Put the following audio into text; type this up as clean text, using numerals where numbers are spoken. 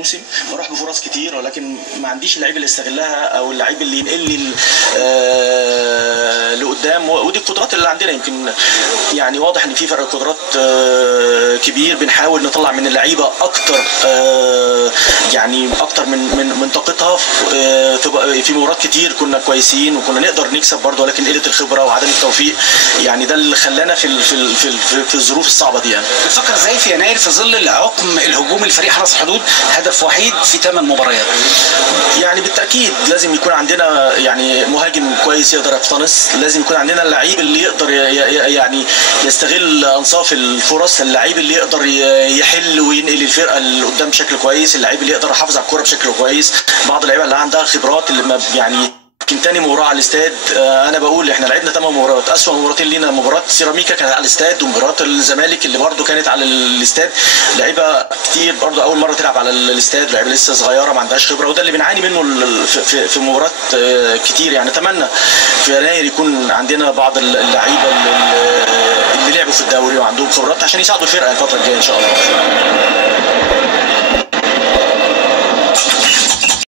الموسم، بروح بفرص كتير ولكن ما عنديش اللعيب اللي يستغلها او اللعيب اللي ينقل لي لقدام، ودي القدرات اللي عندنا. يمكن يعني واضح ان في فرق قدرات كبير، بنحاول نطلع من اللعيبه اكتر، يعني اكتر من طاقتها. في مباريات كتير كنا كويسين وكنا نقدر نكسب برضه، ولكن قله الخبره وعدم التوفيق يعني ده اللي خلانا في الظروف الصعبه دي. يعني بتفكر ازاي في يناير في ظل العقم الهجومي لفريق حرس الحدود، هدف وحيد في 8 مباريات؟ يعني بالتاكيد لازم يكون عندنا يعني مهاجم كويس يقدر يقتنص، لازم يكون عندنا اللعيب اللي يقدر يعني يستغل انصاف الفرص، اللعيب اللي يقدر يحل وينقل الفرقه اللي قدام بشكل كويس، اللعيب اللي يقدر يحافظ على الكوره بشكل كويس. بعض اللعيبه اللي عندها خبرات اللي ما يعني يمكن تاني مباراه على الاستاد. انا بقول احنا لعبنا 8 مباريات، اسوأ مباراتين لينا مباراه سيراميكا كانت على الاستاد، ومباراه الزمالك اللي برده كانت على الاستاد. لعيبه كتير برده اول مره تلعب على الاستاد، لعيبه لسه صغيره ما عندهاش خبره، وده اللي بنعاني منه في مباراه كتير. يعني اتمنى في يناير يكون عندنا بعض اللعيبه اللي لعبوا في الدوري وعندهم خبرات عشان يساعدوا الفرقه الفتره الجايه ان شاء الله.